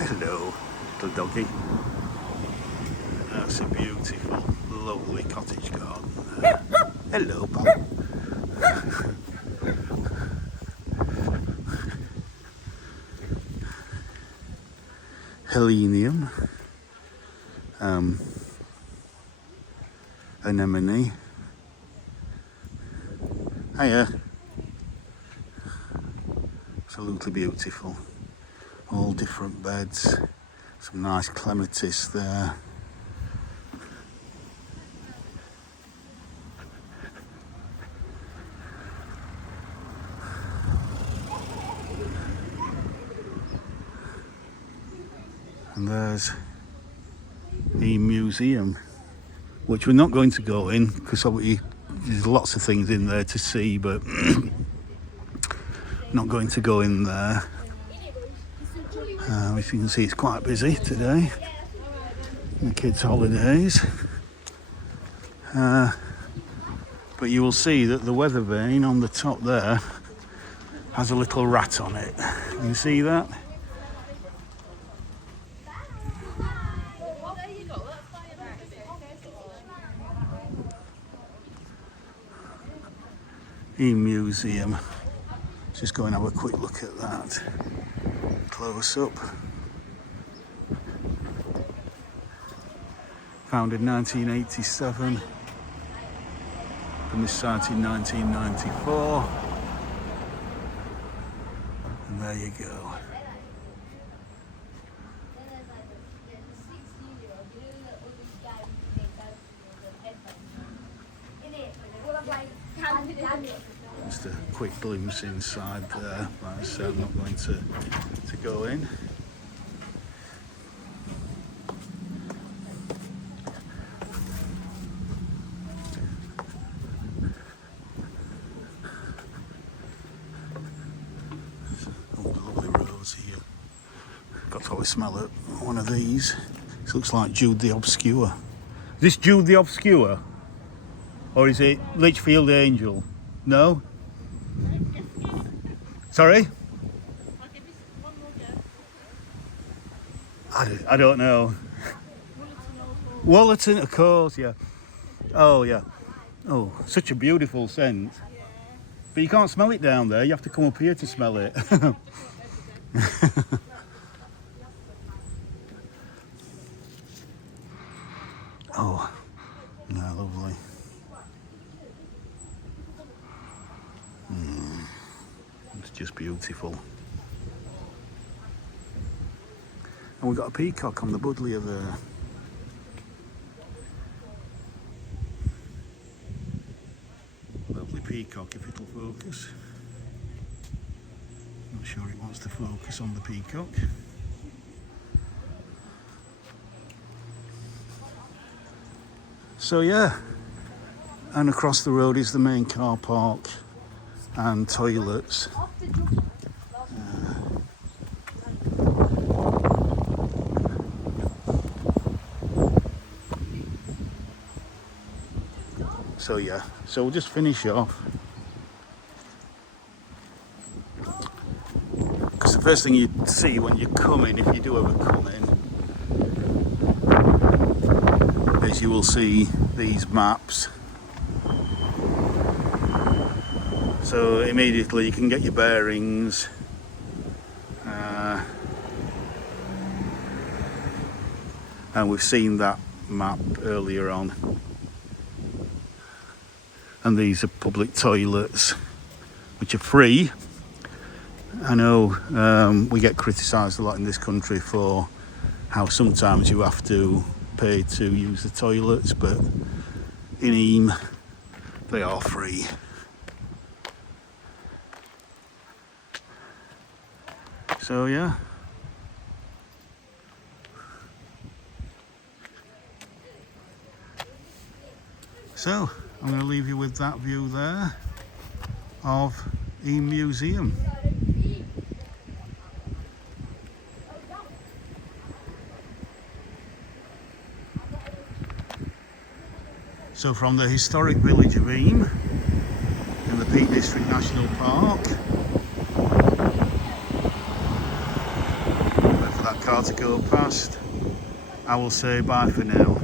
Hello, little doggy. That's a beautiful, lovely cottage garden there. Hello, pal. Helenium. Anemone. Hiya. Absolutely beautiful. All different beds. Some nice clematis there. And there's the museum, which we're not going to go in because obviously there's lots of things in there to see, but not going to go in there. As you can see, it's quite busy today. The kids' holidays. But you will see that the weather vane on the top there has a little rat on it. Can you see that? Museum. Just go and have a quick look at that. Close up. Founded 1987. And this site in 1994. And there you go. Just a quick glimpse inside there. Like I said, I'm not going to go in. Oh, lovely rose here. Got to always smell it. One of these. This looks like Jude the Obscure. Is this Jude the Obscure? Or is it Lichfield Angel? No? Sorry? I don't know. Wollerton, of course, yeah. Oh, yeah. Oh, such a beautiful scent. But you can't smell it down there. You have to come up here to smell it. Oh, yeah, lovely. It's just beautiful. And we've got a peacock on the buddleia there. Lovely peacock if it'll focus. Not sure it wants to focus on the peacock. So yeah, and across the road is the main car park and toilets. So yeah, so we'll just finish off. Because the first thing you see when you come in, if you do ever come in, is you will see these maps. So immediately you can get your bearings. And we've seen that map earlier on. And these are public toilets, which are free. I know we get criticised a lot in this country for how sometimes you have to pay to use the toilets, but in Eyam they are free. So yeah. So I'm going to leave you with that view there of Eyam Museum. So from the historic village of Eyam in the Peak District National Park, wait for that car to go past, I will say bye for now.